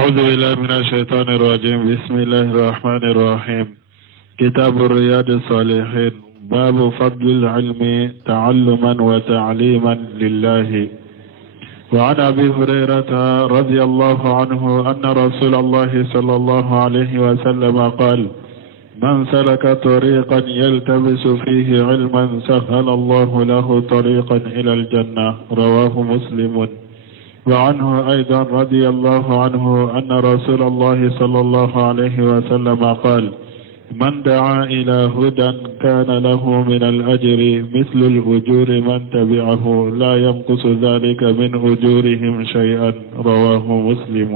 أعوذ بالله من الشيطان الرجيم. بسم الله الرحمن الرحيم. كتاب الرياض الصالحين. باب فضل العلم تعلما وتعليما لله. وعن أبي هريرة رضي الله عنه أن رسول الله صلى الله عليه وسلم قال: من سلك طريقا يلتمس فيه علما سهل الله له طريقا إلى الجنة. رواه مسلم. وعنه أيضا رضي الله عنه أن رسول الله صلى الله عليه وسلم قال: من دعا إلى هدى كان له من الأجر مثل الأجور من تبعه لا ينقص ذلك من أجورهم شيئا. رواه مسلم.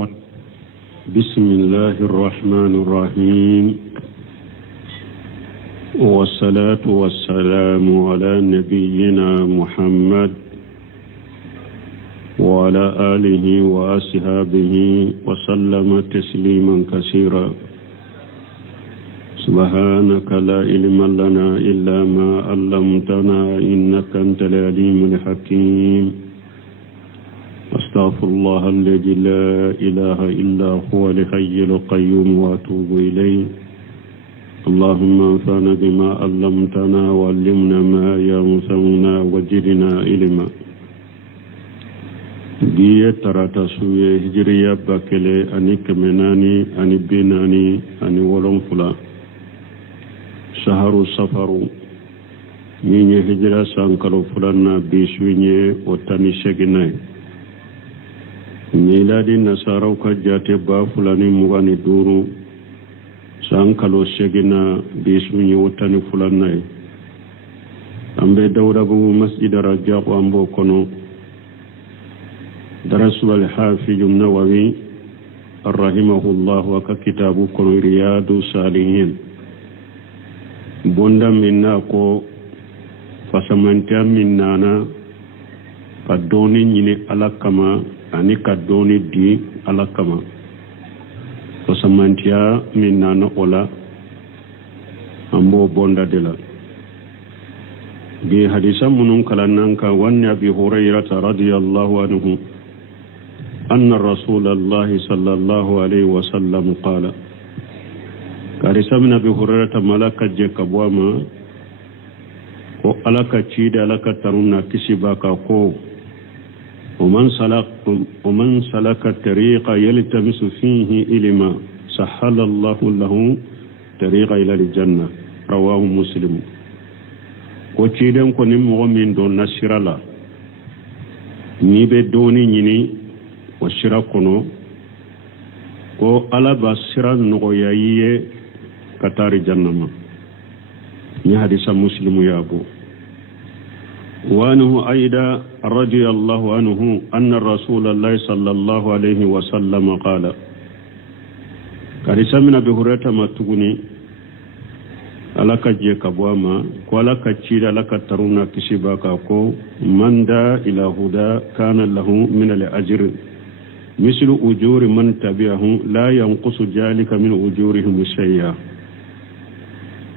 بسم الله الرحمن الرحيم، والصلاة والسلام على نبينا محمد وعلى آله وأصحابه وسلم تسليما كثيرا. سبحانك لا علم لنا إلا ما علمتنا إنك أنت العليم الحكيم. أستغفر الله الذي لا إله إلا هو الحي القيوم وأتوب إليه. اللهم انفعنا بما علمتنا وعلمنا ما ينفعنا وزدنا علما. diye tarata suye hijriya bakele ani kemenani ani binani ani wolonfula shaharu safaru minye hijra sankalo fulana bisuye otani seginay miladi nasaraw ka jate ba fulani mugani duru sankalo segina bisuye otani fulana ambe dawda bu masjid rajab ambo kono درس الحافظ النووي رحمه الله وكتاب رياض الصالحين بوندا منا كو فسمنتا مننا كدوني ني على كما اني كدوني دي على كما فسمنتا مننا ولا امبو بوندا دلا بي حديثا منون كلانانكا وان ابي هريره رضي الله عنه أن رسول الله صلى الله عليه وسلم قال: كارثمنا بهريرة ملكة جكبواما وألك تشيد ألك ترونا كسباك كو ومن سلك الطريق يلتمس فيه علما سهل الله له طريق إلى الجنة. رواه مسلم. وتشيدن كوني مؤمن دون نشر الله نيبي دوني نيني وشرا كنو كو على بسرا نغيائي كتار جنما. ني حديث مسلم يابو. وانه أيضا رضي الله عنه أن رسول الله صلى الله عليه وسلم قال: كارثة من أبي هريرة ما تغني alaka je kabwama ko alaka chira alaka taruna kishibaka ko manda ila huda kana lahu min al-ajr مثل أجور من تبعه لا ينقص ذلك من أجورهم شيئا.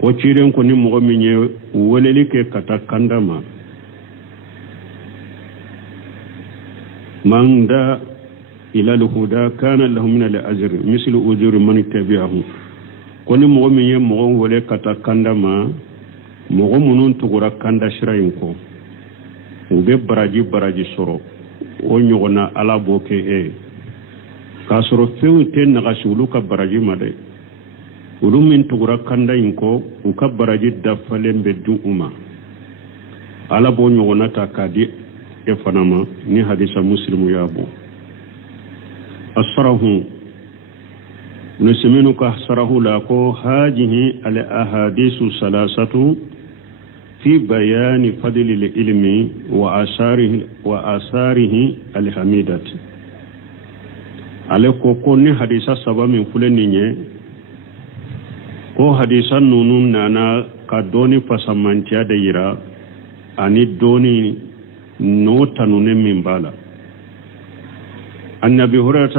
وشيرين كوني مغميني وللك كتاكندما من دا إلى الهدى كان له من الأجر مثل أجور من تبعه. كوني مغميني مغم ولي كتاكندما مغمونون تغرى كندا شراينكو وبي براجي سورو ونيغنا على بوكي kasoro few ten na gasulu ka baraji made ulum min tugura kanda inko u ka baraji dafalen be du uma ala bo nyona ta kadi e fanama ni hadisa muslimu yabo asrahu nusiminu ka asrahu la ko hajihi al ahadisu salasatu fi bayani fadli al ilmi wa asarihi al hamidati ale ko ni hadisa saba min fulani nye ko hadisa nunun nana ka doni fasamantiya da yira ani doni no tanune min bala. annabi hurairah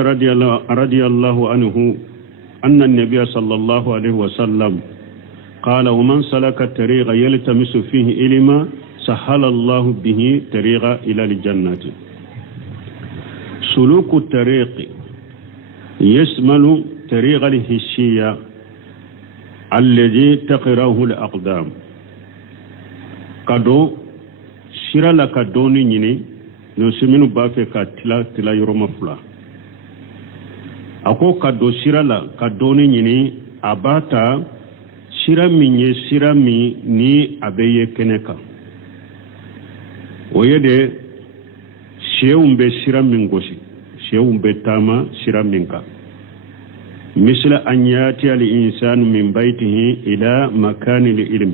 radiyallahu anhu anna an-nabiy sallallahu alaihi wasallam qala wa man salaka tariqa yaltamisu fihi ilma sahala Allah bihi tariqa ila al-jannati. suluku tariqi يشمل طريق الحسية الذي تقرأه الأقدام كدو شرا لك دوني نيني نسمين بافك تلا يروم فلا أكو كدو شرا لك دوني نيني أباتا شرا ميني شرا مي ني أبيه كنكا ويدي شيئون بشرا من غوشي شيئون بتاما شرا منكا مثل أن يأتي الإنسان من بيته إلى مكان العلم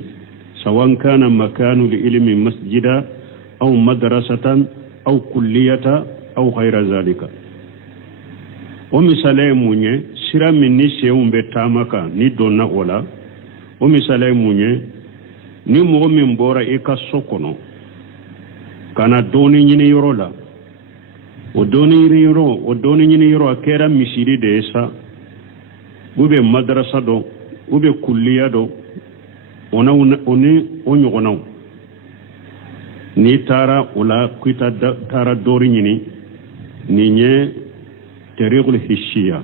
سواء كان مكان العلم مسجدا أو مدرسة أو كلية أو غير ذلك ومثال مونye sira min ni seun be tamaka ni donna wala o misale munye ni mo min bora e ka sokono kana doni nyini yoro la o doni nyini yoro akera misiri de esa ube madrasa do ube kulliya do ona oni onyogonaw ni tara ula kuita tara dori nyini ni nye tariqul hishiya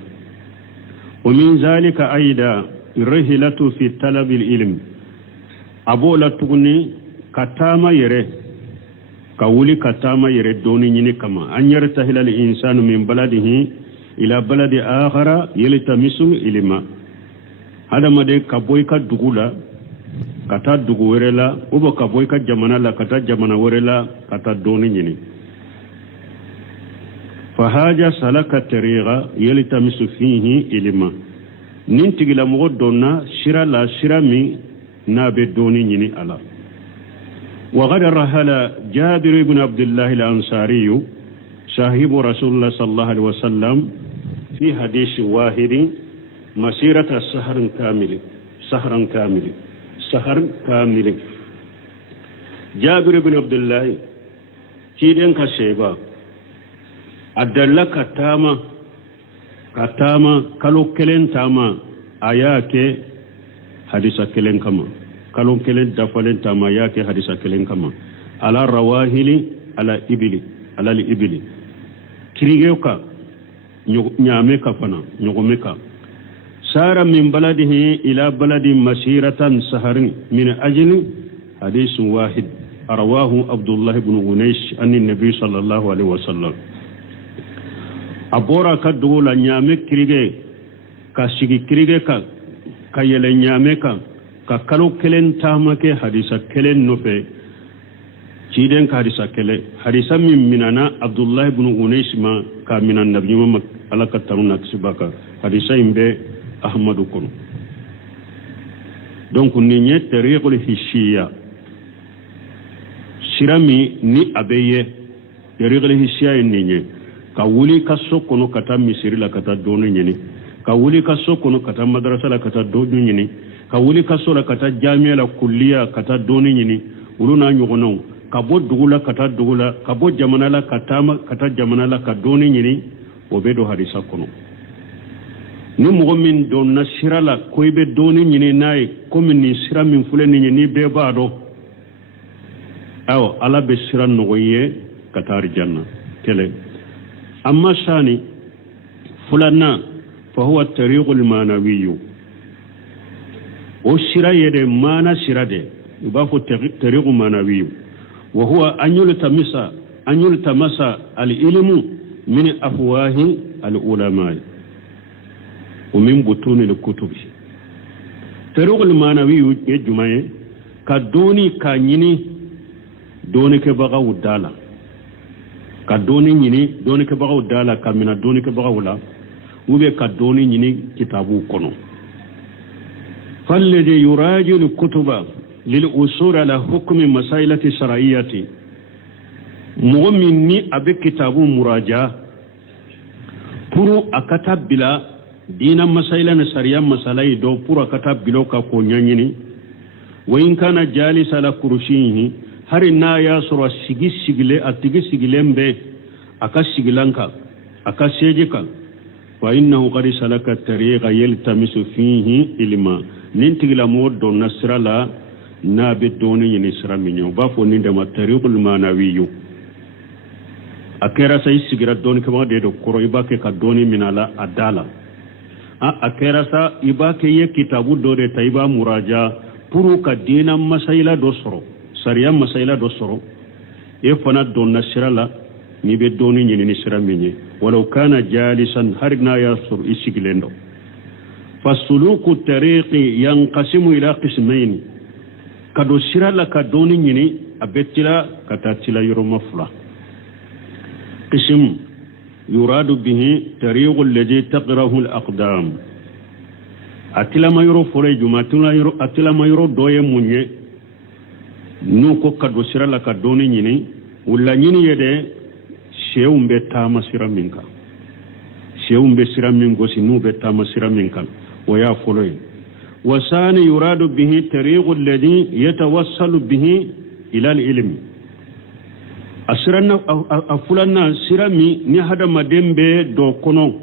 ومن ذلك أيضا الرحلة في طلب العلم أبولا تغني كتاما يره كولي كتاما يره دوني نيني كما أن يرتحل الإنسان من بلده إلى بلد آخر يلتمس العلم هذا ما ده كبوي كدغولا كتا دغورلا وبو كبوي كجمانا لا كتا جمانا ورلا كتا دوني نيني فهاجا سلك الطريقة يلتمس فيه علما ننتقل مغدونا شرا لا شرا مي نابي دوني نيني على وغد رحل جابر بن عبد الله الأنصاري صاحب رسول الله صلى الله عليه وسلم في حديث واحد مسيرة سهر كامل جابر بن عبد الله كيدن كشيبا adalla katama kalo kelen tama ayake hadisa kelen kama kalo kelen dafalen tama ayake hadisa kelen kama ala rawahili ala ibili kirigeuka nyameka fana nyogomeka sara min baladihi ila baladin masiratan saharin min ajli hadith wahid rawahu abdullah ibn unais an nabi sallallahu alaihi wasallam abora ka dola nyame kirige ka sigi kirige ka yele nyame ka kalo kelen tamake hadisa kelen nofe ciden ka hadisa min minana abdullah ibn unais ma ka minan nabi muhammad alaka taruna kisbaka hadisa imbe ahmadu kono donc ni nye tariqul hishiya sirami ni abeye tariqul hishiya ni nye ka wuli ka sokono kata misiri la kata doni nyini ka wuli ka sokono kata madrasa la kata doni nyini ka wuli ka sola kata jamia la kulliya kata doni nyini uluna nyogono ka bo dugula kata dugula ka bo jamana la kata jamana la ka doni nyini obedo hadisa kono ni mo min don na sirala koybe doni nyini nay komi ni sira min fule ni nyini be baado aw ala be sira nogoye kata arjanna tele أما الثاني فلنا فهو الطريق المعنوي والشراء يد مانا شراء يبقى الطريق المعنوي وهو أن يلتمس العلم من أفواه العلماء ومن بطون الكتب الطريق المعنوي يجمع كدوني كانيني دوني كبغا ودالا ka doni nyini doni ke bagaw dala kamina doni ke bagaw la ube ka doni nyini kitabu kono falladhi yurajilu kutuba lil usul ala hukmi masailati shar'iyyati mu'min ni abe kitabu muraja puru akata bila dina masaila na sharia masalai do puru akata bilo ka ko nyanyini wa in kana jalisa la kurushihi hari na ya sura atigi sigilembe akasigilanka akasejeka wa innahu qad salaka tariqa yaltamisu fihi ilma nintigila modo nasrala na be doni ni sira minyo ba fo ninde ma tariqul manawiyu akera sa isigira doni kama de do koro ibake ka doni minala adala akera sa ibake ye kitabu do de taiba muraja puru ka dina masaila do soro sariya masaila do soro e fana don nasirala ni be doni nyini ni sira minye walau kana jalisan harna ya sur isigilendo fasuluku tariqi yanqasimu ila qismayn kado sirala ka doni nyini abetila katatila yoro mafla قسم يراد به طريق الذي تقره الأقدام أتلا ما يرو فريج ما أتلا ما يرو دوية مني نوكو كدو سيرا لك دوني نيني ولا نيني يدي شيء بتاما سيرا منك شيء بسيرا منك سنو بتاما سيرا منك ويا فريج وثاني يراد به طريق الذي يتوصل به إلى العلم asiranna afulanna sirami ni hada madembe do kono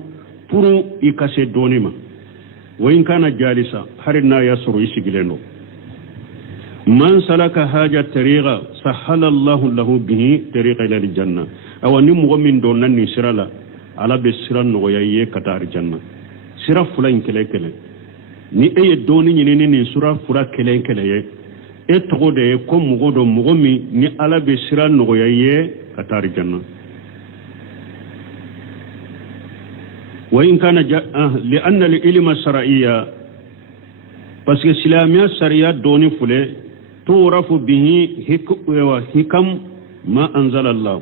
puru ikase donima wayin kana jalisa harina yasru isigileno man salaka haja tariqa sahala Allah lahu bihi tariqa ila aljanna awani mu'min do nanni sirala ala be siran no yaye katar janna sira fulan kele ni eye doni ni ni sura fura kele ye etogode ko mugodo mugomi ni ala be sira nogoya ye katari janna wa in kana li anna al ilma shar'iyya parce que islamiyya sharia doni fule turafu bihi hikam ma anzala Allah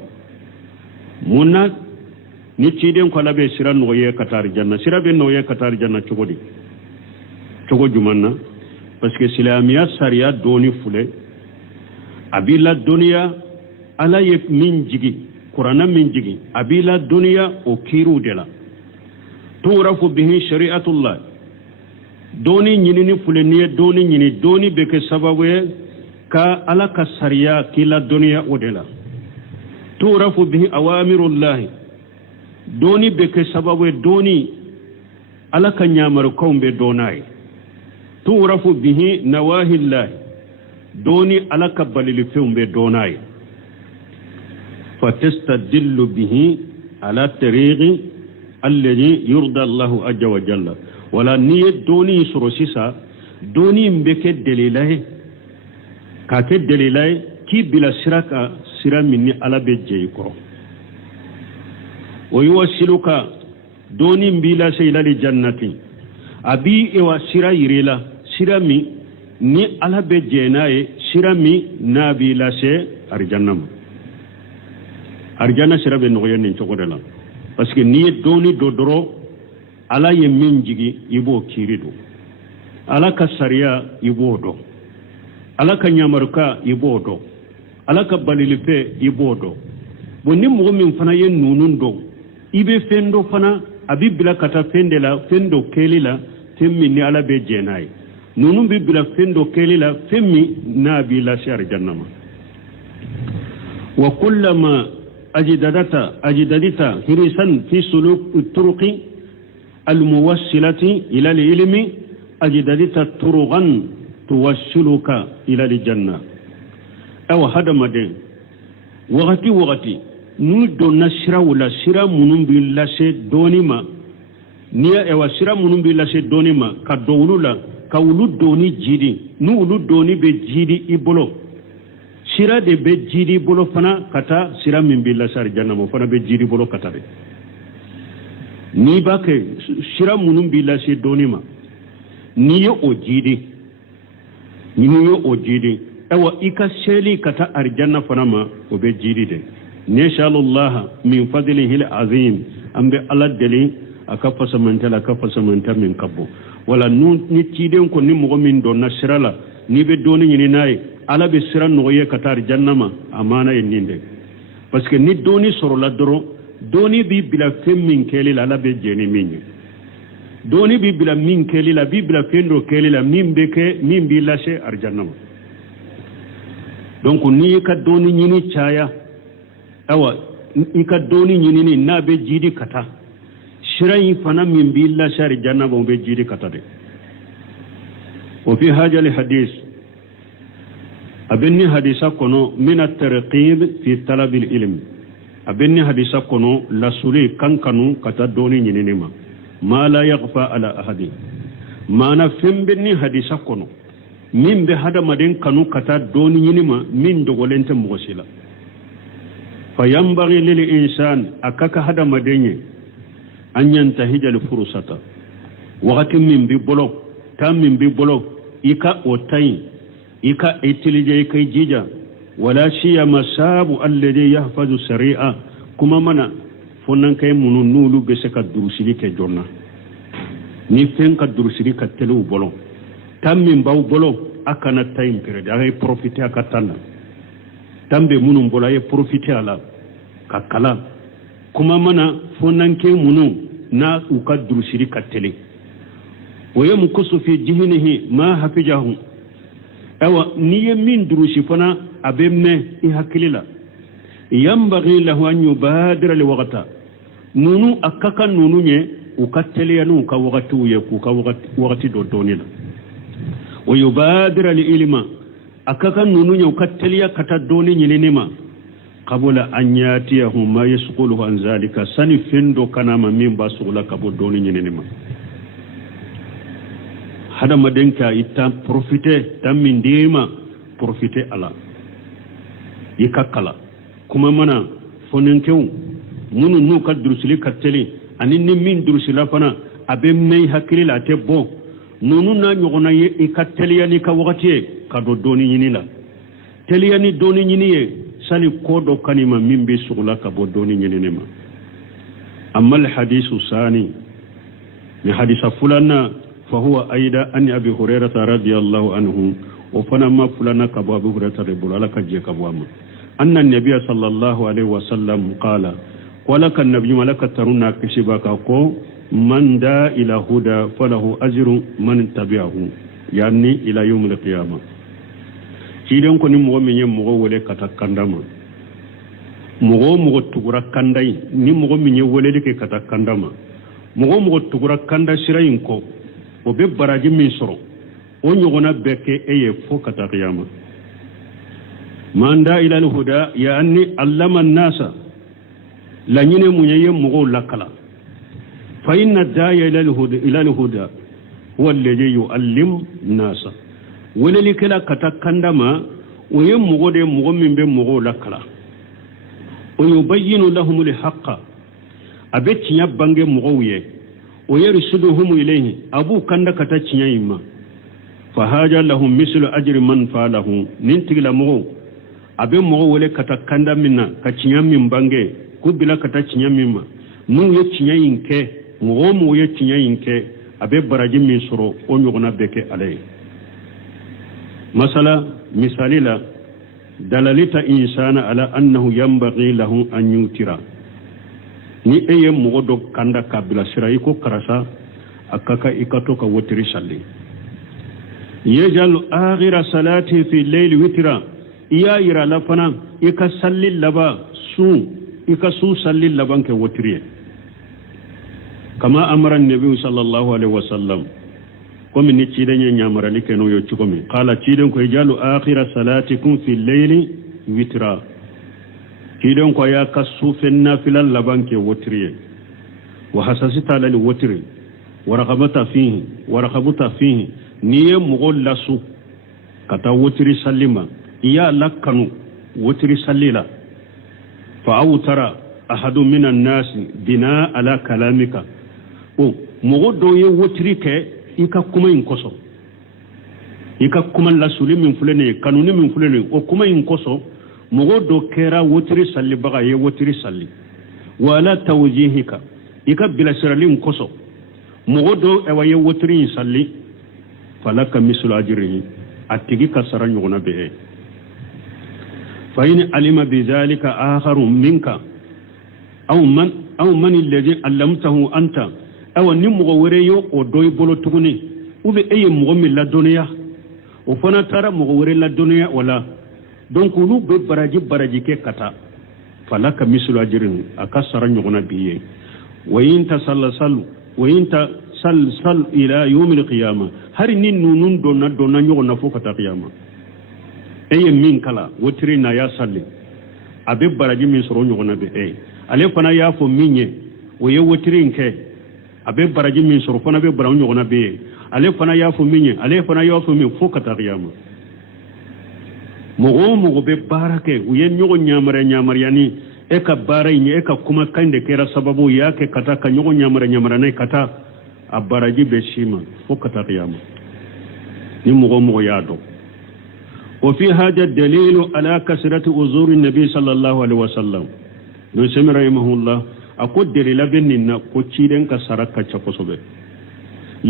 munna ni ciden ko labe sira nogoye katari janna sira be nogoye katari janna cogo jumanna parce que silamiya sariya doni fule abila dunya ala ye min jigi qur'ana min jigi abila dunya o kiru dela turafu bihi shari'atullah doni nyini fule ni doni nyini doni beke sababu ka ala ka sariya kila dunya odela turafu bihi awamirullah doni beke sababu doni ala ka nyamaru kombe donai تعرف به نواهي الله دوني على كبل الفيلم بدوناي فتستدل به على الطريق الذي يرضى الله عز وجل ولا نية دوني سروسيسا دوني مبك دليله كاك دليله كي بلا سراكا سرا مني على بجيكو ويوصلك دوني بلا سيلا لجنة أبي إوا سرا يريلا sirami ni ala be jenaye sirami nabi lase arjanna sirabe no yonni cogodela parce que ni doni dodoro ala ye minjigi ibo kirido ala ka sariya ibo do ala ka nyamarka ibo do ala ka balilipe ibo do bonni mo min fana yen nunun do ibe fendo fana abibila kata fendela fendo kelila temmi ni ala be jenaye nunun bi bila fendo kelila femmi nabi la shar jannama wa kullama ajdadita hirisan fi suluk turuqi almuwassilati ila alilmi ajdadita turuqan tuwassiluka ila aljanna aw hadamade waqti nu do nasra wala sira munun bi la she donima niya ewa sira munun bi la she donima ka dowlula ka wulu doni jidi nu wulu doni be jidi ibolo sira de be jidi bolo fana kata sira min bi la sar janna mo fana be jidi bolo kata de ni bake sira munun bi la se doni ma ni yo o jidi ewa ika sheli kata arjanna fana ma o be jidi de inshallah min fadlihi alazim ambe ala deli akafa samanta min kabbo wala nun ni tiden ko ni mo min do nasrala ni be doni ni nay ala be sira no ye katar jannama amana en ninde parce que ni doni soro la doro doni bi bila femmin kele la be jeni minni doni bi bila min kele la bi bila fendo kele la min bi lâché arjannama donc ni ka doni ni chaya awa ni ka doni ni na be jidi kata شرعي فنم من بالله شر جنة وبيجري كتره وفي هذا الحديث أبني حديثا كنو من الترقيب في طلب العلم abenni hadisa kono lasuli kankanu kata doni nyinenema ma la yaghfa ala ahadi mana fembenni hadisa kono min be hada maden kanu kata doni nyinima min dogolente mugosila fayambaghi lil insan akaka hada madenye an yantahija al fursata wakati min bi bolo tam min bi bolo ika otai ika itilije ika jija wala shiya masabu alladhi yahfazu sari'a kuma mana fonnan kay munun nulu be se ka durusili ke jonna ni fen ka durusili ka telu bolo tammin baw bolo akana time period ay profiter akatana tambe munun bolo ay profiter ala ka kala kuma mana fonnan kay munun na uka durusili ka tele wayam kusu fi jihnihi ma hafijahu awa niye min durusi fana abemme i hakilila yambaghi lahu an yubadira li waqta nunu akaka nunu nye ukatele yanu ka waqti uye ku ka waqti do donila wa yubadira li ilma akaka nunu nye ukatele ya kata doni nyenenema qabula an yatiyahu ma yasqulu an zalika sani fendo kana ma mimba sugula kabo doni nyenenema hada madenka ita profiter tammin dima profiter ala yikakala kuma mana fonenkew munu nu ka durusili kateli ani ni min durusila fana abe mai hakilila te bon nunu na nyogona ye ikateli yani ka wakati ka do doni yinila teli yani doni yiniye sani kodo kanima min be sugula ka bo doni yinenema amma al hadithu sani ni hadisa fulana فهو أيضا أن أبي هريرة رضي الله عنه وفنما فلنا كبو أبي هريرة رضي الله عنه كبواما أن النبي صلى الله عليه وسلم قال ولك النبي ملك ترونا كشبك من دا إلى هدى فله أجر من تبعه يعني إلى يوم القيامة كيدون كوني مغمي مغو ولي كتاكندما مغو تغرا كنداي ني مغمي ولي لكي كتاكندما مغو تغرا كندا شراين كو o be baraji min soro o nyogona beke eye fo kata qiyama manda ila al-huda ya anni allama an-nasa la nyine munye mugo lakala fa inna daya ila al-huda huwa alladhi yu'allim an-nasa wala likala kata kandama o yem mugo de mugo min be mugo lakala o yubayyinu lahum al-haqqa abeti yabange mugo wiye ويرشدهم إليه أبو كندا كتاتشيا إما فهاجا لهم مثل أجر من فعله ننتقل لمغو أبي مغو ولي كتا كندا منا كتشيا من بانجي كبلا كتاتشيا مما نو يتشيا إنكي مغو مو يتشيا إنكي أبي براجي من سرو ونغنا بكي عليه مثالي لا دلالة إنسان على أنه ينبغي له أن يوتر ni eye mogodo kanda kabila sirai ko karasa akaka ikato ka wotiri salli yajal akhira salati fi layl witra iya ira lafana ika salli laba su salli laban ke wotiri kama amara annabi sallallahu alaihi wasallam ko min ci danye nyamara like no yo cikomi qala ci den ko yajalu akhira salatikum fi layl witra kidon ko ya kasu fenna filal labanke wotriye wa hasasita lal wotri wa raqabata fihi niye mughallasu kata wotri sallima iya lakanu wotri sallila fa awtara ahadu minan nas bina ala kalamika o mugodo ye wotri ke ika kuma in koso ika kuma lasuli min fulene kanuni min fulene o kuma in koso mugodo kera wotri salli baga ye wotri salli wala tawjihika ika bila siralin koso mugodo ewa ye wotri salli falaka mislu ajrihi atigi kasara nyuguna be fa in alima bidhalika akharu minka aw man alladhi allamtahu anta aw nimugo wereyo o doy bolo tuguni ube eye mugo mi la doniya o fana tara mugo were la doniya wala donc lu be baraji ke kata falaka mislu ajrin akasara nyuguna biye wa in sal ila yawm al-qiyamah har nin nunun donna nyuguna fo kata qiyamah eye min kala wotri na ya salli abe baraji min soro nyogona be ale fana ya fo minye o ye wotirin ke abe baraji min soro fana be bara nyogona be ale fana ya fo minye ale fana ya fo min fo kata qiyama mogo be barake o ye nyogo nyamara yani e ka bara ni e ka kuma kande kera sababu yake kata ka nyogo nyamara ne kata a baraji be shima fo kata qiyama ni mogo ya do وفي هذا الدليل على كثرة أزور النبي صلى الله عليه وسلم نسمع رحمه الله أقول دليل بأننا كتيرن كسرك كشخصه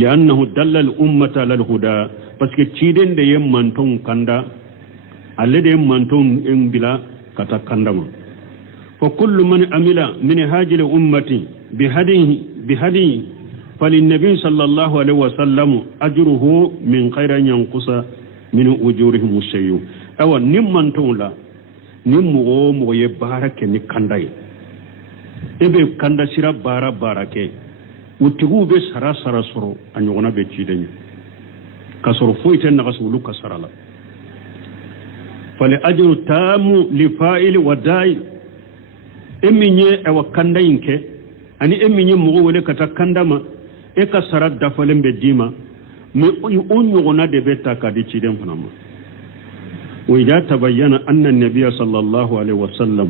لأنه دل الأمة على الهدى بس كتيرن ده يمانتون كندا على ده يمانتون إن بلا كتا كندما فكل من عمل من هذه الأمة بهديه فللنبي صلى الله عليه وسلم أجره من غير ينقص min ujurihim shay'un awa nimman tola nimmo mo ye barake ni kandai ebe kanda sira barake utigu be sara soro anyona be cidenya kasoro foiten na kasulu kasarala fali ajru tamu li fa'il wa da'i eminye awa kandayinke ani eminye mo wole kata kandama e kasara dafalen be dima mais on ñogona de be taka di ci dem fanama wa idha tabayyana anna an-nabiy sallallahu alaihi wasallam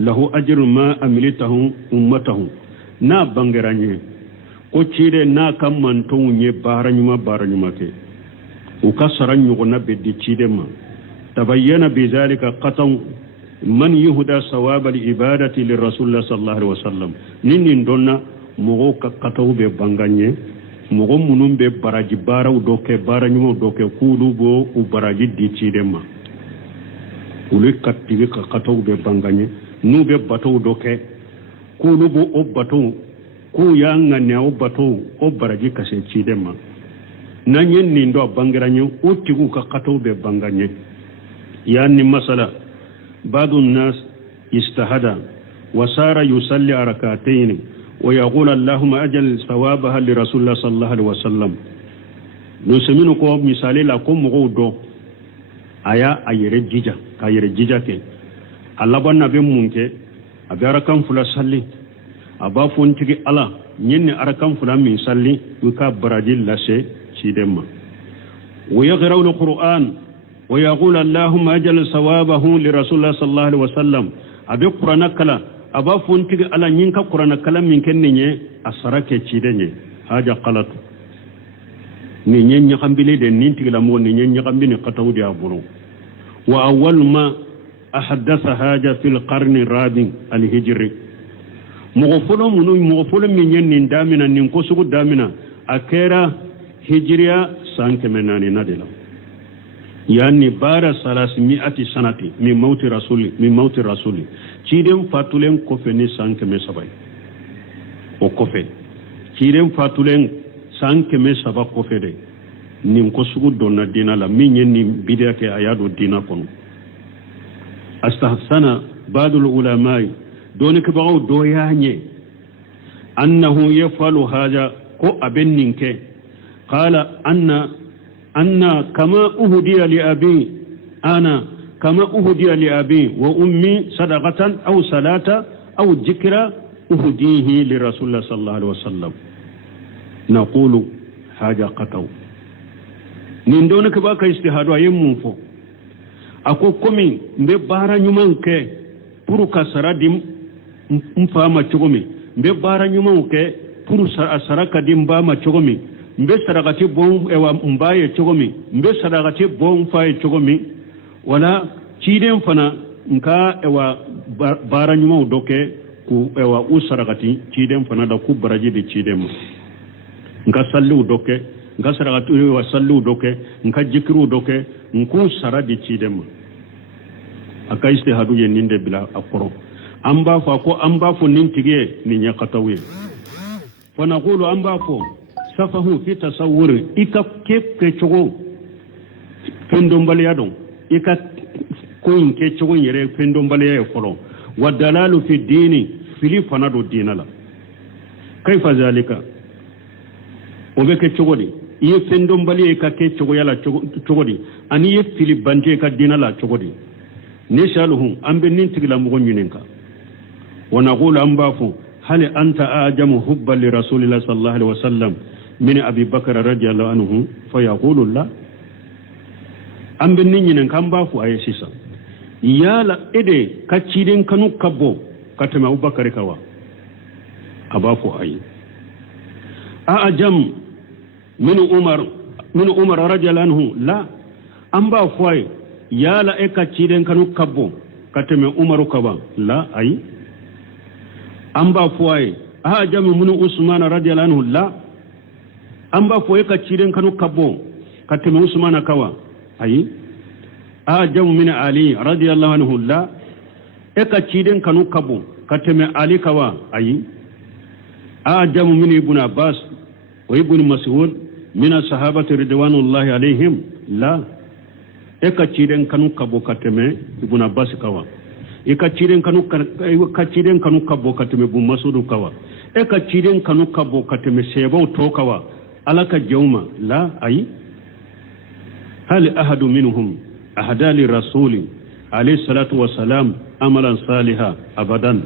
lahu ajru ma amilatahu ummatahu na bangaranye ko ci de na kam man to nye baranyuma ke o kasaran ñogona be di ci dem tabayyana bi zalika qatan man yuhda sawab al-ibadati lirrasul sallallahu alaihi wasallam ninni donna mo ko kataw be banganye mogo munun be baraji baraw doke baranyumo doke kudu bo u baraji di cidema ule kattige ka kataw be banganye nu be bataw doke kudu bo o bataw ku yanga ne o bataw o baraji kase cidema nanyen ni ndo bangiranyo o tigu ka kataw be banganye yani masala badun nas istahada wasara yusalli rak'atayn ويقول اللهم أجل ثوابها لرسول الله صلى الله عليه وسلم نسمين كو مثالي لكم غودو آيا أيرجيجا كي الله بنا بمونك أبي أركام فلا صلي أبا فونتك الله نين أركام فلا من صلي وكا براجل لسي سيدما ويقرأ القرآن ويقول اللهم أجل ثوابه لرسول الله صلى الله عليه وسلم أبي قرآن كلا aba fontiga ala nyinka qur'ana kalam min kennye asarake cidenye haja qalatu ni nyen nyakambile de nintiga la mo ni nyen nyakambini qatawdi aburu wa awwal ma ahdatha haja fil qarni rabi al hijri mughfulu min nyen nin damina nin ko sugu damina akera hijriya sanke menani nadila yani bara 300 sanati min mauti rasuli cidem fatulen kofe ni sanke me sabay o kofe cidem fatulen sanke me saba kofe de nin ko sugu donna dina la min ni bidia ke ayado dina kono astahsana badul ulama doni ke bawo do yanye annahu yafalu haja ko abenninke qala anna kama uhdiya li abi ana كما أهدي لأبي وأمي صدقة أو صلاة أو ذكر أهديه لرسول الله صلى الله عليه وسلم نقول حاجة قطو من دونك باك استهادوا يمونفو أكو كمي مبارا نيومانك puru kasara dim mfama chogomi mbe bara nyumanke puru saraka dim bama chogomi mbe sarakati bon ewa mbaye chogomi mbe sarakati bon faye chogomi wala ciden fana nka ewa bara nyuma doke ku ewa usarakati ciden fana da ku baraji de ciden nka sallu doke nka sarakati ewa sallu doke nka jikiru doke nku saradi ciden aka istihadu ye ninde bila akoro amba fa ko amba fo nintige ni nyakatawe fa naqulu amba fo safahu fi tasawwur ika keppe chogo fendo mbaliya don ika koyin ke chogo yere fendo mbaliya e folo wa dalalu fi dini fili fanado dinala kayfa zalika obeke chogodi ye fendo mbaliya ka ke chogo yala chogodi ani ye fili bante ka dinala chogodi نسألهم أم بنين تقل مغنينك ونقول أنبافو هل أنت أعجم حبا لرسول الله صلى الله عليه وسلم من أبي بكر رضي الله عنه فيقول الله أم بنين أنبافو أي سيسا يالا إدي كتشيرين كانو كبو كتما أبو بكر كوا أبافو أي أعجم من عمر رضي الله عنه لا أنبافو أي yala e kacciden kanu kabbo kateme umaru kaba la ay amba foye a jamu mun usman radiyallahu anhu la amba foye kacciden kanu kabbo kateme usman kawa ay a jamu min ali radiyallahu anhu la e kacciden kanu kabbo kateme ali kawa ay a jamu min ibn abbas wa ibn mas'ud min as-sahabati ridwanullahi alaihim la e ka ciren kanu kabo kateme ibn abbas kawa e ka ciren kanu kabo kateme bu masudu kawa e ka ciren kanu kabo kateme sebo to kawa alaka jawma la ay hal ahadu minhum ahada li rasuli alayhi salatu wassalam amalan saliha abadan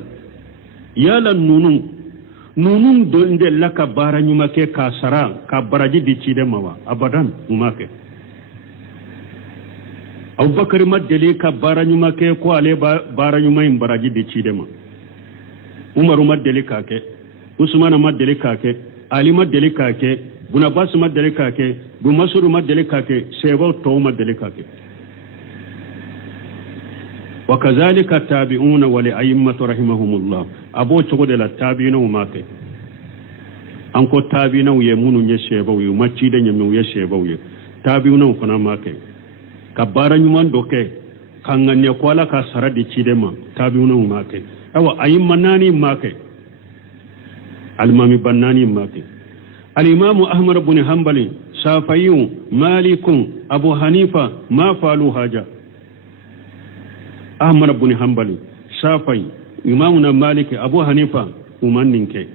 yala nunun do inde laka baranyuma ke kasara ka baraji di cide mawa abadan umake abubakar maddali ka baranyuma ke ko ale baranyuma in baraji de cidema umaru maddali kake usman maddali kake ali maddali kake bun abbas maddali kake bu masuru maddali kake sebo to maddali kake wa kazalika tabi'una wa li a'immatu rahimahumullah abo chogo de la tabi'ina umake anko tabi'ina ye munu nye sebo yu macide nyame ye sebo yu tabi'una fana make ka bara nyuman doke kangane kwala ka saradi chidema tabiuna umake awa ayimma nani make almami bannani make al-imam ahmad ibn hanbali shafi'i malik abu hanifa ma falu haja ahmad ibn hanbali shafi'i imamuna malik abu hanifa umanninke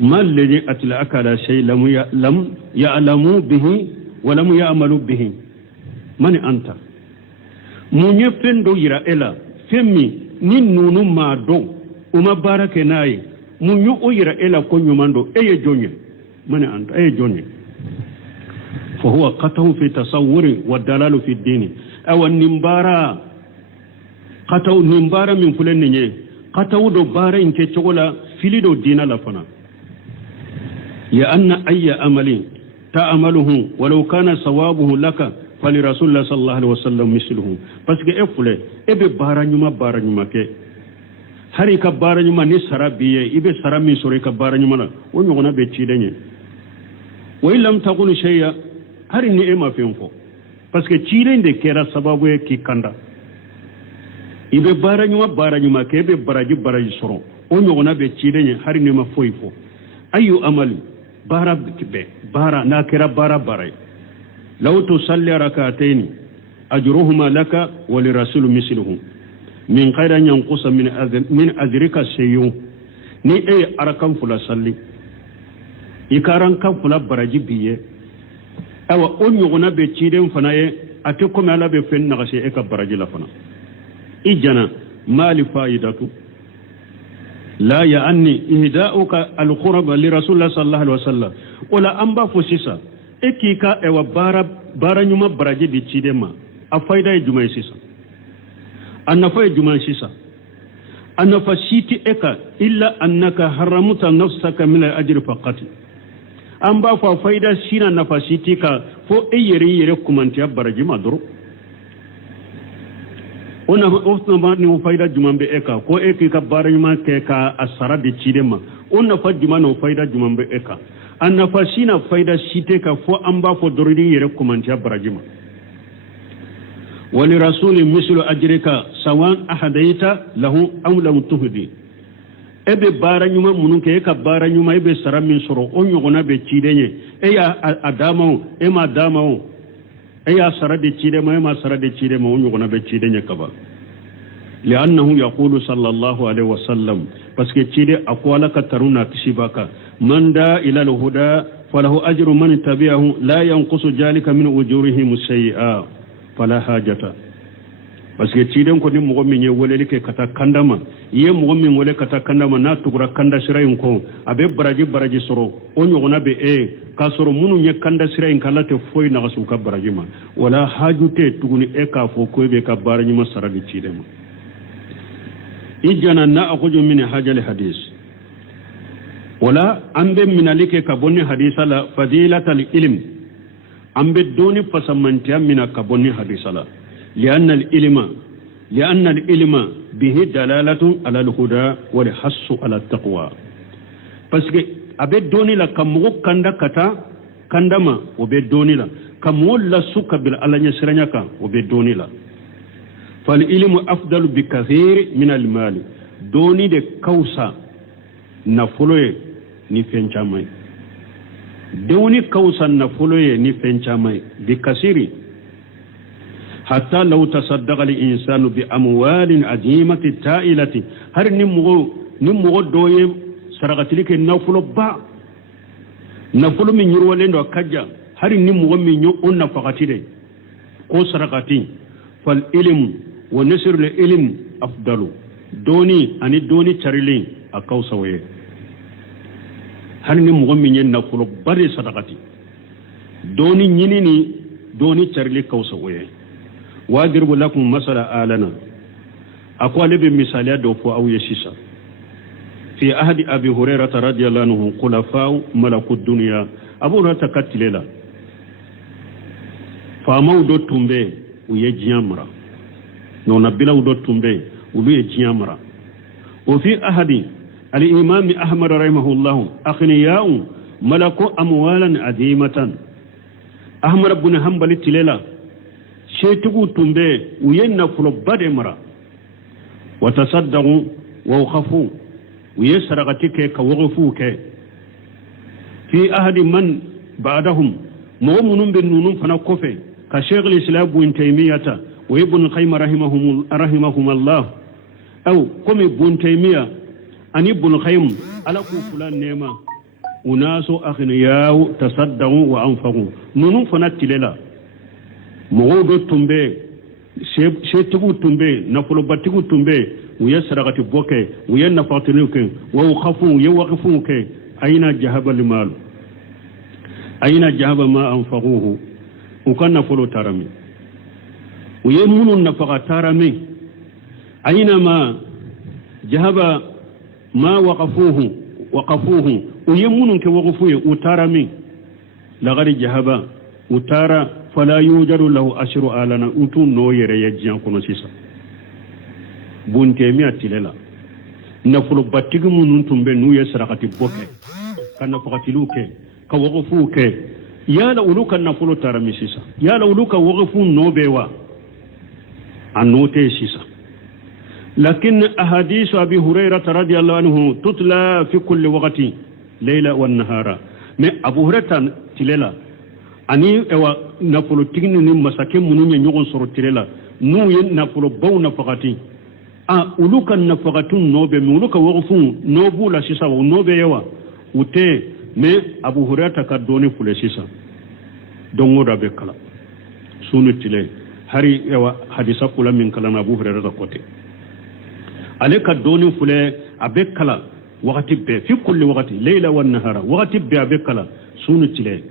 mal ladhi atla akala shay lam ya'lamu bihi wa lam ya'malu bihi mani anta munye fendo yira ela femmi ni nunu ma do uma barake nayi munyu o yira ela ko nyumando eye jonye mani anta eye jonye fa huwa qatahu fi tasawwuri wa dalalu fi dini aw nimbara qatahu nimbara min fulen nye qatahu do bara inke chogola filido dina la fana ya anna ayya amali ta'amaluhu walau kana sawabuhu laka fali rasulullah sallallahu alaihi wasallam misluhu parce que efule ebe baranyuma ke hari ka baranyuma ni sarabiye ibe sarami sore ka baranyuma la wonyo gona be cidenye wa illam taqulu shay'a hari ni ema fenfo parce que cirende kera sababu ki kanda ibe baranyuma ke be baraji soro wonyo gona be cidenye hari ni ma foifo ayu amali bara na kera bara لو تصلي ركعتين أجرهما لك ولرسول مثله من غير أن ينقص من أجرك شيء ni arakan fula salli ikaran kan fula baraji biye awa onyo gona be ciden fana ye ate ko mala be fen na gase e ka baraji la fana ijana mali faidatu la ya anni ihda'uka al-qurba li rasulillah sallallahu alaihi wasallam wala amba fosisa ekika ewa bara nyuma baraji di chidema a faida e juma sisa annafa e juma sisa annafa shiti eka illa annaka haramuta nafsaka min al-ajri faqat amba fa faida sina nafa shiti ka fo yere kumanti baraji madro ona ofna ma ni faida juma be eka ko ekika bara nyuma ke ka asara di chidema ona fa juma no faida juma be eka annafa shina faida shite ka fo amba fo doridi yere kumanti barajima wali rasuli mislu ajrika sawan ahadaita lahu aw lam tuhdi ebe baranyuma mununke ka baranyuma ebe saramin soro onyogona be cidenye eya adamao ema damao eya sarade cidema ema sarade cidema onyogona be cidenye kaba لأنه يقول صلى الله عليه وسلم بس كتير أقوالك ترونا تشبك من دا إلى الهدى فله أجر من تبعه لا ينقص ذلك من أجورهم شيئا فلا حاجة parce que ciden ko ni mo min ye woleli ke kata kandama ye mo min wole kata kandama na tugura kanda sirayin ko abe baraji soro o nyogona be ka soro munu nye kanda sirayin kala te foy na su ka baraji ma wala hajute tuguni ka fo ko be ka baraji ma saragi ciden ijana na akuju min hajal hadis wala ambe minalike ka bonni hadisala fadilatal ilm ambe doni fasamantiya mina ka bonni hadisala لأن العلم به دلالة على الهدى والحث على التقوى parce que abe doni la kamu kanda kata kandama obe doni la kamu la suka bil alanya siranya ka obe doni la fal ilmu afdalu bi kathir min al mal doni de kausa na foloye ni fenchamai doni kausa na foloye ni fenchamai bi kasiri حتى لو تصدق الإنسان بأموال عظيمة تائلة هر نمو دويم سرقت لك نفل با نفل من يروالين وكجا هر نمو من يؤن فقتله قو سرقتين فالعلم ونسر العلم أفضل دوني أني دوني تريلين أكو سوية هر نمو من ينفل بري سرقتي دوني نيني دوني تريلي كو سوية واضرب لكم مثلا آلنا أقوال بمثاليات دوفو أو يشيسا في أحد أبي هريرة رضي الله عنه خلفاء ملك الدنيا أبو هريرة كتللا فامو دو تنبي ويجيامرا نو نبلا دو تنبي ويجيامرا وفي أحد الإمام أحمد رحمه الله أغنياء ملكوا أموالا عظيمة أحمد بن حنبل تللا شيتغو تنبي وينا فلو بادي مرا وتصدقوا ووقفوا ويسرقتك كوقفوك في أحد من بعدهم مؤمن بالنون فنقفه كشيخ الإسلام بن تيمية وابن القيم رحمهم الله أو كم ابن تيمية أن ابن القيم على فلان نيمة وناس أغنياء تصدقوا وأنفقوا نون فنتللا مغودو تنبي شيتغو تنبي نفلو باتغو تنبي ويسرقت بوكي وينفاتلوك ووقفوا يوقفوك أين جهب المال أين جهب ما أنفقوه وكان نفلو ترمي ويمنو النفقة ترمي أينما جهب ما وقفوه ويمنو كوقفوه وترمي لغير جهب وترى فلا يوجد له أشر آلنا أنتم نوير يجيان كنو سيسا بونتيمية تللا نفلو باتيغ منونتم بي نوية سرقاتي بوكي كنفقاتلوك كوغفوك يا لأولوك نفلو تارمي سيسا يا لأولوك وغفو نوبيوا عنوتي سيسا لكن أحاديث أبي هريرة رضي الله عنه تطلع في كل وقت ليلة والنهار من أبو هريرة تللا ani ewa nafolo tigni ni masake mununya nyogon soro tirela nu yen nafolo baw nafaqati uluka nafaqatun nobe uluka waqfun nobu la sisa wa nobe yawa ute me abu hurata ka doni fule sisa dongo da be kala sunu tile hari ewa hadisa kula min kala na abu hurata kote ale ka doni fule abe kala wakati be fi kulli wakati layla wan nahara wakati be abe kala sunu tile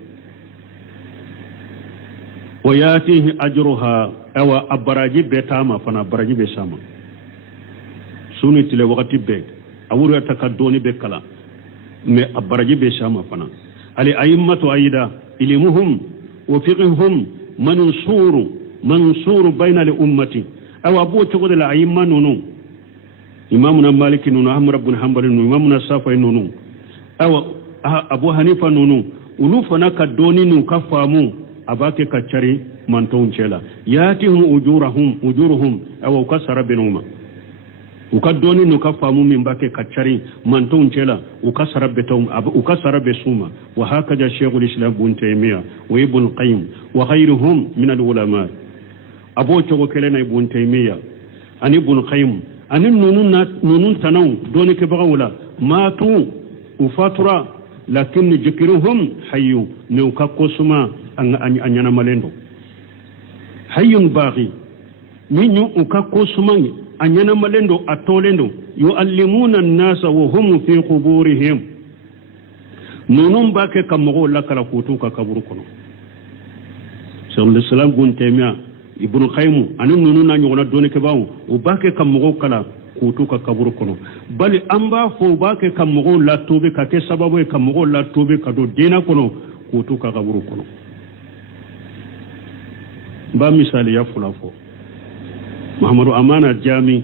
وياتيه أجرها أو أبراجي بيتاما فنا أبراجي بيساما سوني تلي وقتي بيت أورا تكدوني بكلا مي أبراجي بيساما فنا علي أئمة أيدا إلمهم وفقهم منصور بين الأمة أو أبو تقول الأئمة نونو إمامنا مالك نونو أحمد بن حنبل نونو إمامنا الشافعي نونو أو أبو حنيفة نونو ولوفنا كدوني نو كفامو abake kacari manton cela yatihum ujuruhum aw kasara binuma ukadoni no kafamu min bake kacari manton cela ukasara betum ukasara besuma wa hakaja shaykhul islam ibn taymiya wa ibn qayyim wa ghayruhum min al ulama abo chogo kelena ibn taymiya ani ibn qayyim ani nunun tanaw doni ke bagawla matu ufatura lakin jikruhum hayyu ne ukakosuma anyana malendo hayyun baqi minyu uka ko sumangi anyana malendo atolendo yuallimuna an-nasa wa hum fi quburihim nunum bake kamogo lakala kutu ka kaburu kono sallallahu alaihi wasallam bun temia ibnu khaymu anin nunu na nyona doni ke bawo o bake kamogo kala kutu ka kaburu kono bali amba fo bake kamogo la tobe ka ke sababu e kamogo la tobe ka do dina kono kutu ka kaburu kono ba misali ya fulafo Muhammadu Amana Jami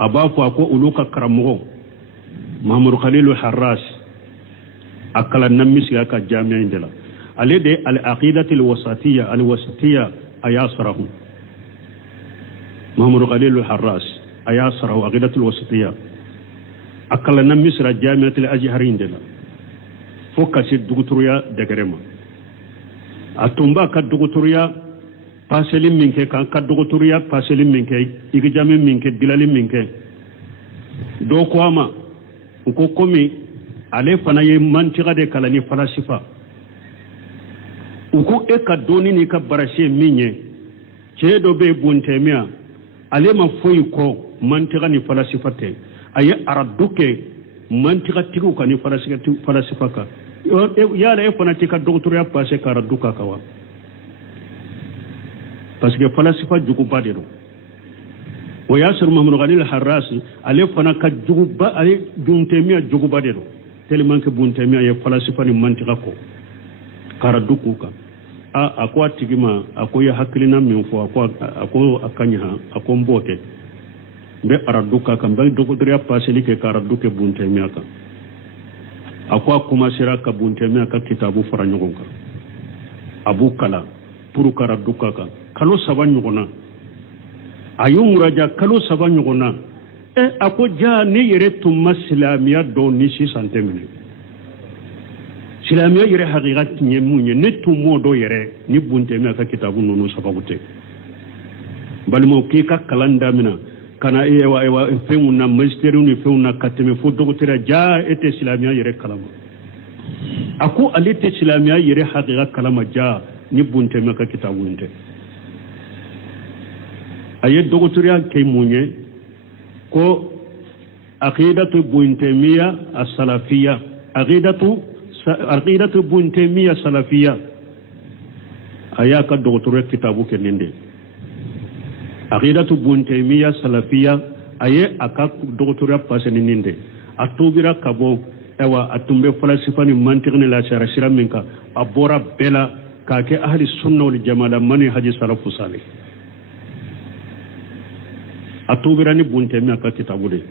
abafu ako uluka karamogo Muhammadu Khalilu Harras akala namisi aka jami'a indela ale de al-aqidati al-wasatiyya ayasrahu Muhammadu Khalilu Harras ayasrahu aqidati al-wasatiyya akala namisi ra jami'at al-azhar indela fokasi duguturuya degrema atumba ka duguturuya paselim minke kan ka dogotoriya paselim minke igijame minke dilalim minke do ko ama ko komi ale fana ye mantiga de kala ni falasifa uko e ka doni ni ka barashe minye cedo be buntemia ale ma foyi ko mantiga ni falasifa te aye araduke mantiga tigu kan ni falasifa ka ya la e fana tika dogotoriya pase ka araduka kawa parce que falasifa juguba de do o yasir Muhammad Khalil Harras ale fana ka juguba ale buntemia juguba de do tellement que buntemia ye falasifa ni mantiqa ko kara dukuka akwa tigima akoya haklina min fo ako akanya ako mbote be araduka kan be dogodria paseli ke kara duke buntemia ka akwa kuma sira ka buntemia ka kitabu faranyogonka abu kala puru kara duka ka kalo saba ɲɔgɔnna a y'o muraja kalo saba ɲɔgɔnna a ko ja ne yɛrɛ tun ma silamɛya dɔn ni sisan tɛ minɛ silamɛya yɛrɛ hakika tiɲɛ mun ye ne tun m'o dɔn yɛrɛ ni buntɛmɛ ka kitabu ninnu sababu tɛ balimaw k'i ka kalan damina kana fɛnw na magistériw ni fɛnw na ka tɛmɛ fo dɔgɔtɔrɔya ja e tɛ silamɛya yɛrɛ kalama a ko ale tɛ silamɛya yɛrɛ hakika kalama ja ni buntɛmɛ ka kitabu in tɛ aye dogotoriya kay munye ko aqidatu buntemiya as-salafiyya aqidatu buntemiya salafiyya aya ka dogotoriya kitabu kenende aqidatu buntemiya salafiyya aye aka dogotoriya paseni ninde atubira kabo ewa atumbe falasifa ni mantiqni la shara minka abora bela ka ke ahli sunna wal jamaa mani haji salafu salih atubirani buntemi aka kitabu de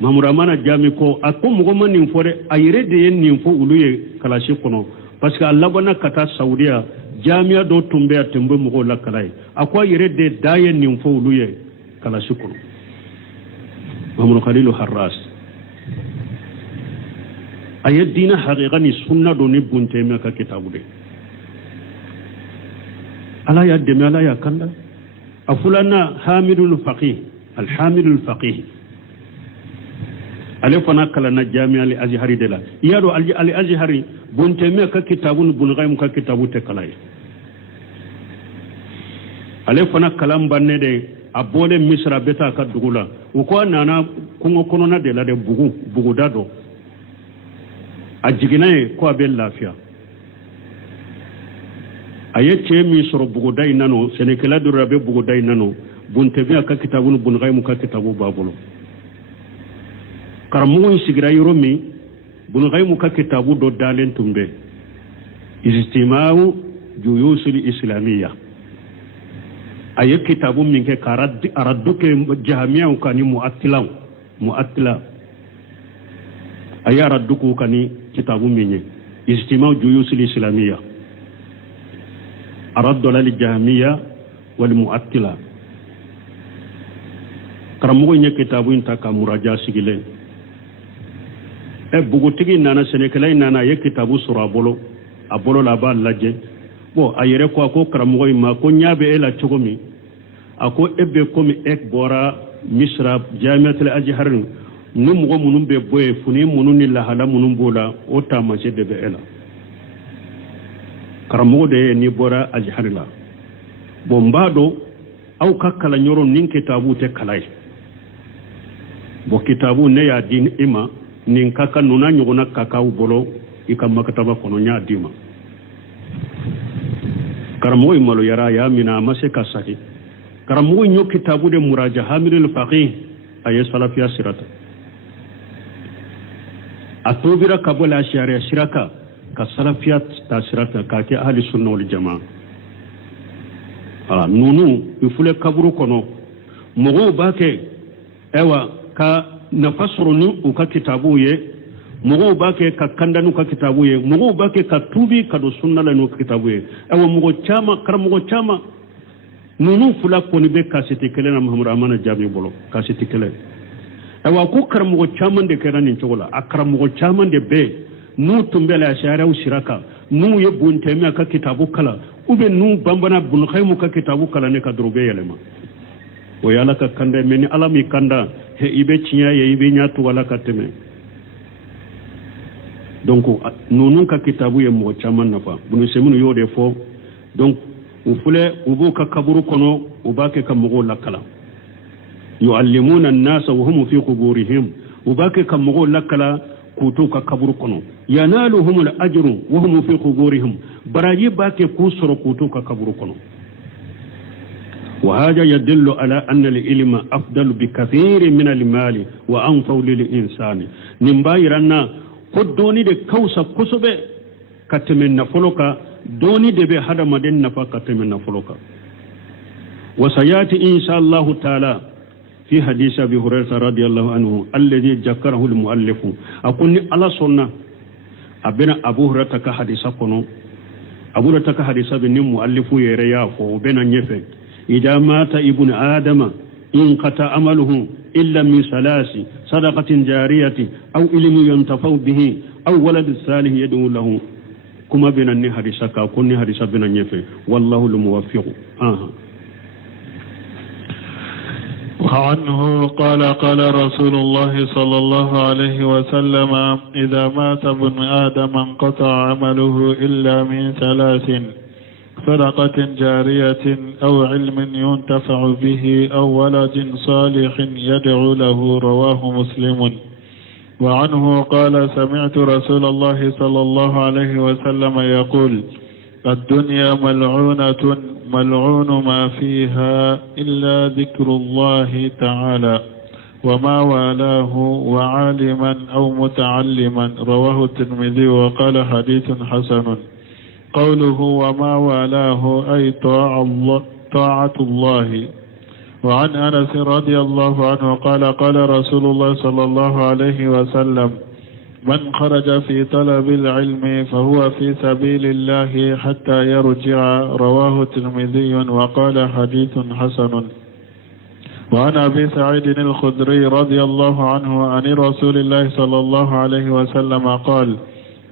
Mamuramana Jami ko ako mogo man nin fo de ayire de yen nin fo ulu ye kalasi kono parce que Allah bana kata Saudiya jami'a do tumbe atembe mogo la kalai ako ayire de daye nin fo ulu ye kalasi kono Muhammad Khalil Harras ayat dina haqiqa ni sunna do ni buntemi aka kitabu de ala ya demi ala ya kanda afulana hamidul faqih الحامل الفقيه ale fana kala na jami'a li azhari de la yaro al azhari bunteme ka kitabun bulghaim ka kitabu te kala ale fana kalam banne de abole misra beta ka dugula ko nana kungo kono na de la de bugu dado ajiginaye ko abel lafiya ayece mi soro bugu dai nano senekela do rabe bugu dai nano buntebe ka kitabun bulghaim ka kitabu babulo karamu sigira yoromi bulghaim ka kitabu do dalen tumbe istimau juyusul islamiyya aye kitabu minke araduke jahamiya kani muattila aye araduku kani kitabu minye istimau juyusul islamiyya araddu lil jahamiya wal muattila karamu nye kitabu intaka muraja sigile bugutigi nana senekelay nana ye kitabu sura abolo la ba laje bo ayere ko ako karamu ma ko nyaabe ela chogomi ako ebe komi ek bora misra jami'at al-azhar numugo munum be boye funi mununi la hala munum bola o tamaje de be ela karamu de ni bora azhar la bo mbado aw ka kala ñoro nin kitabu te kalay bo kitabu ne ya din ima nin kaka nuna ñogona kakaw bolo i ka makataba kono ña dima karamogo i malo yara ya mina a ma se ka saki karamogo ño kitabu de muraja hamidul faqih a ye salafiya sirata a tobira ka bola shari'a siraka ka salafiya ta sirata ka ke ahli sunna wal jamaa nunu ifule kaburu kono mogo ba ke ewa ka nafasoro ni u ka kitabu ye mogo ba ke ka kandanu ka kitabu ye mogo ba ke ka tubi ka do sunna la no kitabu ye ewa mogo chama karamogo chama nunu fula koni be kasiti kele na Muhammad Amana Jabi bolo kasiti kele ewa ko karamogo chama de kera ni chogola akaramogo chama de be nu tumbela shari'a usiraka nu ye bunteme ka kitabu kala ube nu bambana bun khaymu ka kitabu kala ne ka drobe yelema o yala ka kanda meni alami kanda he ibe cinya ye ibe nyatu wala ka teme donc nunun ka kitabu ye mo chaman nafa bunu semunu yode fo donc u fule ubu ka kaburu kono ubake ka mugo lakala yuallimuna an-nasa wa hum fi quburihim ubake ka mugo lakala kutu ka kaburu kono yanaluhum al-ajru wa hum fi quburihim baraji bake kusoro kutu ka kaburu kono وهذا يدل على أن العلم أفضل بكثير من المال وأنفع للإنسان نمبايرنا قدوني دي كوسا كسبه كتمن فلوكا دوني دي بهذا مدن نفا كتمن فلوكا وسيأتي إن شاء الله تعالى في حديث أبي هريرة رضي الله عنه الذي ذكره المؤلف أقول على سنة أبنا أبو هريرة كحديثة كنو أبو هريرة كحديثة بن مؤلف يريافو وبنا نيفه إذا مات ابن آدم انقطع عمله إلا من ثلاث صدقة جارية أو علم ينتفع به أو ولد صالح يدعو له كما بين النهر سكا كن نهر سبنا نيفه والله الموفق وعنه قال قال رسول الله صلى الله عليه وسلم إذا مات ابن آدم انقطع عمله إلا من ثلاث صدقة جارية أو علم ينتفع به أو ولد صالح يدعو له رواه مسلم وعنه قال سمعت رسول الله صلى الله عليه وسلم يقول الدنيا ملعونة ملعون ما فيها إلا ذكر الله تعالى وما والاه وعالما أو متعلما رواه الترمذي وقال حديث حسن قوله وما والاه أي طاعة الله وعن أنس رضي الله عنه قال قال رسول الله صلى الله عليه وسلم من خرج في طلب العلم فهو في سبيل الله حتى يرجع رواه الترمذي وقال حديث حسن وعن أبي سعيد الخدري رضي الله عنه عن رسول الله صلى الله عليه وسلم قال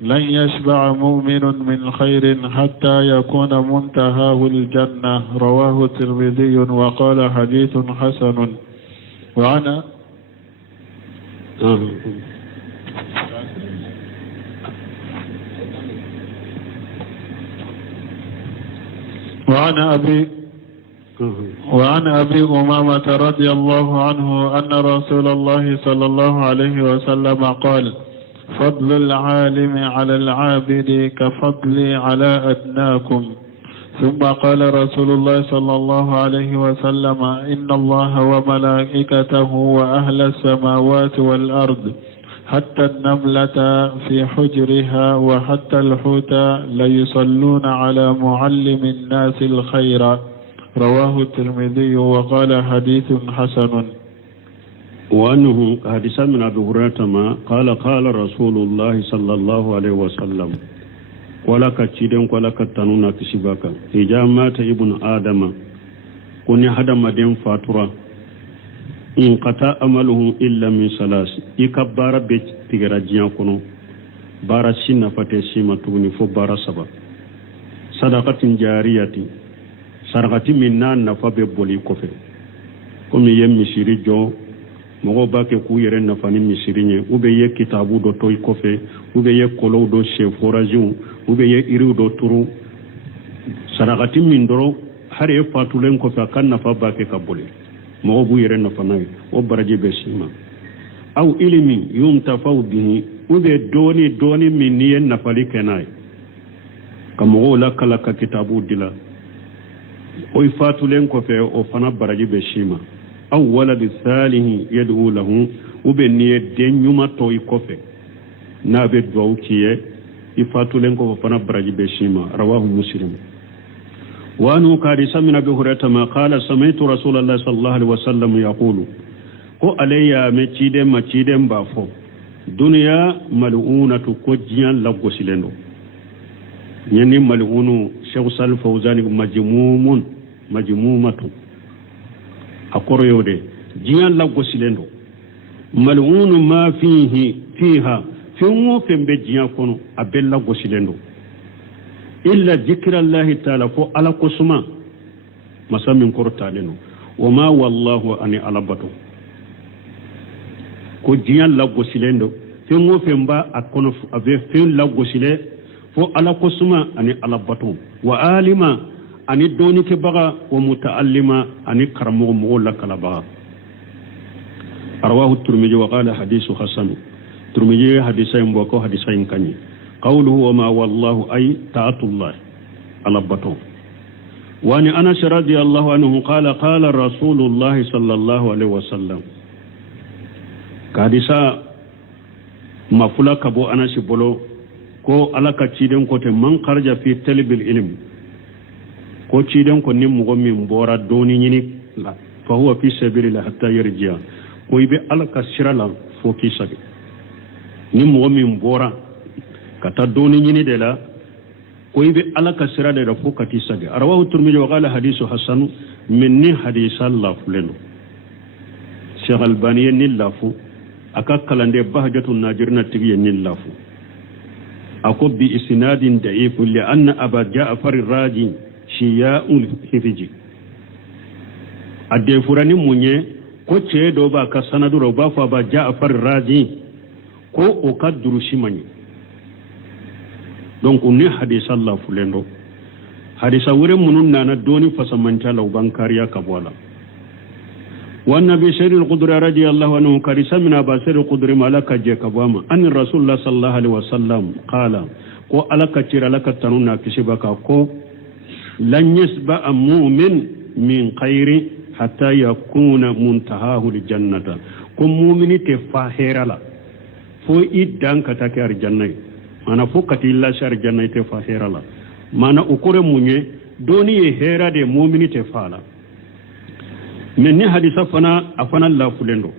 لن يشبع مؤمن من خير حتى يكون منتهاه الجنة رواه الترمذي وقال حديث حسن وعن أبي أمامة رضي الله عنه أن رسول الله صلى الله عليه وسلم قال فضل العالم على العابد كفضلي على أدناكم ثم قال رسول الله صلى الله عليه وسلم إن الله وملائكته وأهل السماوات والأرض حتى النملة في حجرها وحتى الحوت ليصلون على معلم الناس الخير رواه الترمذي وقال حديث حسن وأنه حديث من أبي هريرة قال قال رسول الله صلى الله عليه وسلم ولا كتشيدن ولا كتنونا كشباكا إذا مات ابن آدم كوني هذا مدين فاتورا إن قطع عمله إلا من ثلاث يكبر بيت تجرجيا كنو بارا سينا فتسيما توني فبارا سبا صدقة جارية صدقة من نان نفا بولي كفر كم يم سيري جو mɔgɔw b'a kɛ k'u yɛrɛ nafa ni misiri ye ou bien ye kitabu dɔ to i kɔfɛ ou bien ye kɔlɔw dɔ siɲɛ foraziw ou bien ye iriw dɔ turu sarakati min dɔrɔn hare fatulen ko fa kan nafa ba ke kabule mo bu yere nafa nay o baraje be sima aw ilmi yumtafau bihi ube doni min niyen nafali kenay kamo la kala ka kitabu dila o fatulen ko fe o fana baraje be sima aw walad salihi yad'u lahu ube niye denyuma to ikofe na be do kiye ifatulen ko fana baraje be sima rawahu muslim وأنه قال سمعنا أبي هريرة ما قال سمعت رسول الله صلى الله عليه وسلم يقول ko alayya me ciden ba fo duniya mal'unatu ko jiyan laggo silendo yani mal'unu shaykh sal fawzani majmumatu akoro yode jiyan laggo silendo mal'unu ma fiha fi'u fembe jiyan kono abel laggo silendo illa zikrallahi ta'ala ko ala kusuma masamin kortaleno wama wallahu ani alabatu ko jiyan laggo silendo fi'u femba akono abe fi'u laggo sile fo ala kusuma ani alabatu wa alima ani doni ke baga wa mutaallima ani karamo mo la kala baga arwahu turmiji wa qala hadithu hasan turmiji hadisa yimbo ko hadisa yinkani قوله وما والله أي طاعة الله على بطون وأن أنس رضي الله عنه قال قال رسول الله صلى الله عليه وسلم كادسا مفلا كبو أنس بلو كو على كتشيدن كوت من خرج في طلب العلم كو تشيدن كو نيم مغمي بورا دوني ني لا فهو في سبيل الله حتى يرجع كو يبي على كسرلا فوكي سبي نيم مغمي بورا kata doni nyini de la ko ibe ala kasira de rafo kati sage arwahu turmiji wa qala hadithu hasan minni hadith Allah fuleno Sheikh Albani ni lafu aka kalande bahjatun najirna tibiya ni lafu ako bi isnadin da'if li anna aba ja'far ar-raji shiya'ul hifji ade furani munye ko ce do ba ka sanadu ro ba fa ba ja'far ar-raji ko o kadru shimani donc on est hadith Allah fulendo hadith awre munun nana doni fasamanta law bankariya kabwala wa nabi sayyid al-qudri radiyallahu anhu karisa min abasir al-qudri malaka je kabwama an rasulullah sallallahu alaihi wasallam qala ko alaka tira laka tanuna kishibaka ko lan yasba mu'min min khairi hatta yakuna muntahahu al-jannata ko mu'mini te fahirala fo idan ka take ar-jannah mana fokati illa shar jannate fa herala mana ukore munye doni ye hera de mu'mini te fala men ni hadisa fana afana la fulendo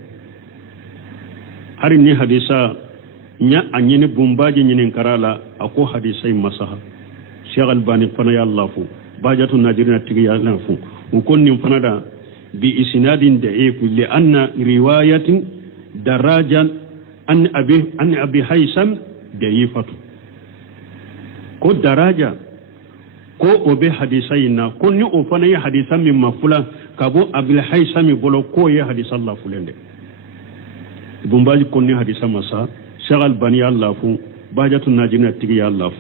hari ni hadisa nya anyini bumbaji nyinin karala ako hadisai masaha Sheikh Albani fana ya Allahu bajatu najirina tigi ya Allahu ukon nim fana da bi isnadin da'if li anna riwayatin darajan an abi haysam da'ifatu ko daraja ko obe hadisayna ko ni o fana ya hadisan min mafula kabo abil haysami bolo ko ya hadisan la fulende bumbaji ko ni hadisan masa shagal bani Allahu bajatu najina tigi ya Allahu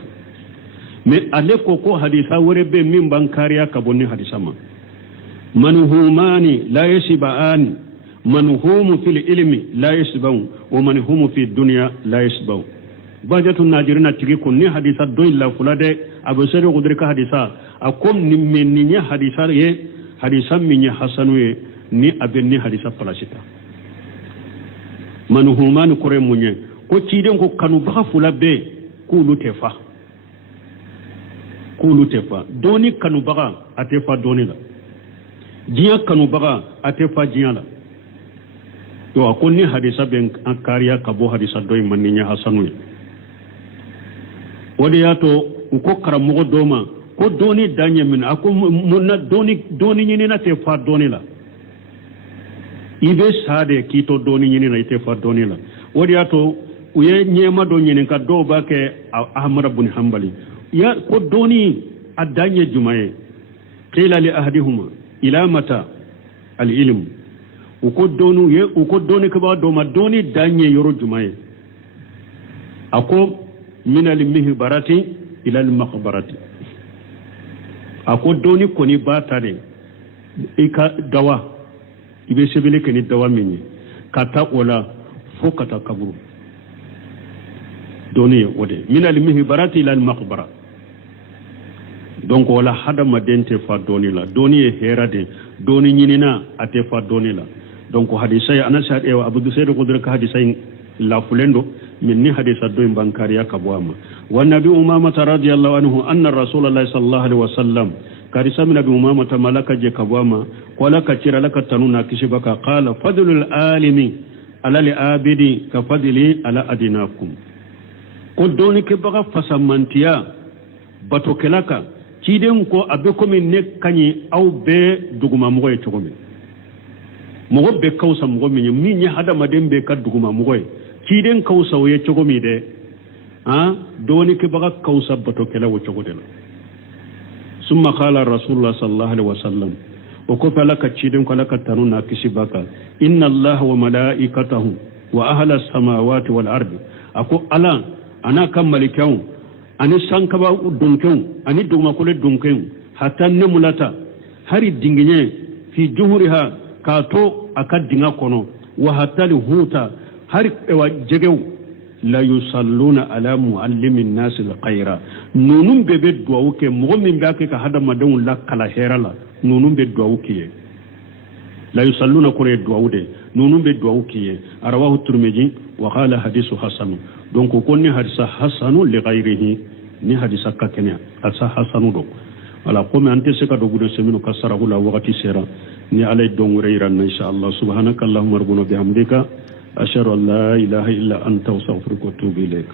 me ale ko hadisa wore be min bankariya kabo ni hadisan ma manhumani la yashba'an manhumu fil ilmi la yashba'u wa manhumu fi dunya la yashba'u bajatu najirina tigi ko ni hadisa doin la fulade abusari qudrika hadisa akom ni menninya hadisa ye hadisa minya hasanu ye ni abenni hadisa palashita manhuman kore munye ko ciden ko kanu ba fulabe kulu tefa doni kanu baga atefa doni la jiya kanu baga atefa jiya la to akonni hadisa ben kariya kabo hadisa doin manninya hasanu ye wadi yato uko karamogo doma ko doni danye min ako munna doni nyini na te fa doni la ibe sade kito doni nyini na te fa doni la wadi yato uye nyema do nyini ka do ba ke Ahmad ibn Hanbali ya ko doni adanye jumaye qila li ahdihuma ila mata al ilm uko doni ka ba do ma doni danye yoro jumaye ako min al-mihbarati ila al-maqbarati ako doni koni bata de ika dawa ibe sebele keni dawa minye kata ola fo kata kaburu doni ode min al mihbarati ila al maqbara donc wala hadama dente fa doni la doni e herade doni nyinina ate fa doni la donc hadisay anasa e abu sayyid qudra ka hadisay la fulendo min ni hadisa do bankariya kabwama wa nabi umama radiyallahu anhu anna rasulullah sallallahu alaihi wasallam karisa min nabi umama malaka je kabwama wala ka cira laka tanuna kishibaka qala fadlul alimi ala li abidi ka fadli ala adinakum ko doni ke baga fasamantiya bato kelaka kiden ko abe ko min ne kanyi aw be duguma mo e chogomi mo be kawsa mo min ya hada maden be ka duguma mo kiden kawsa wo ye chogomi de ha doni ke baga kawsa bato kela wo chogodela summa qala rasulullah sallallahu alaihi wasallam o ko fala ka kiden ko laka tanuna kishibaka inna allaha wa malaikatahu wa ahla as-samawati wal ardi ako ala ana kan malikawu ani sankaba dunken ani dugma kole dunken hatta nemulata hari dinginye fi juhuriha kato akadinga kono wa hatta huta hari ewa jegew la yusalluna ala muallimin nas alkhaira nunum bebe duawuke mo min bake ka hada madon la kala herala nunum be duawuke la yusalluna kore duawude nunum be duawuke arawahu turmiji wa qala hadithu hasan donc ko ni hadisa hasanu li ghayrihi ni hadisa ka kenya asa hasanu do wala ko me ante se ka do gudo semino kasara hula wakati sera ni alay don reyran insha Allah subhanaka allahumma rabbuna bihamdika ashhadu an la ilaha illa anta astaghfiruka wa atubu ilayk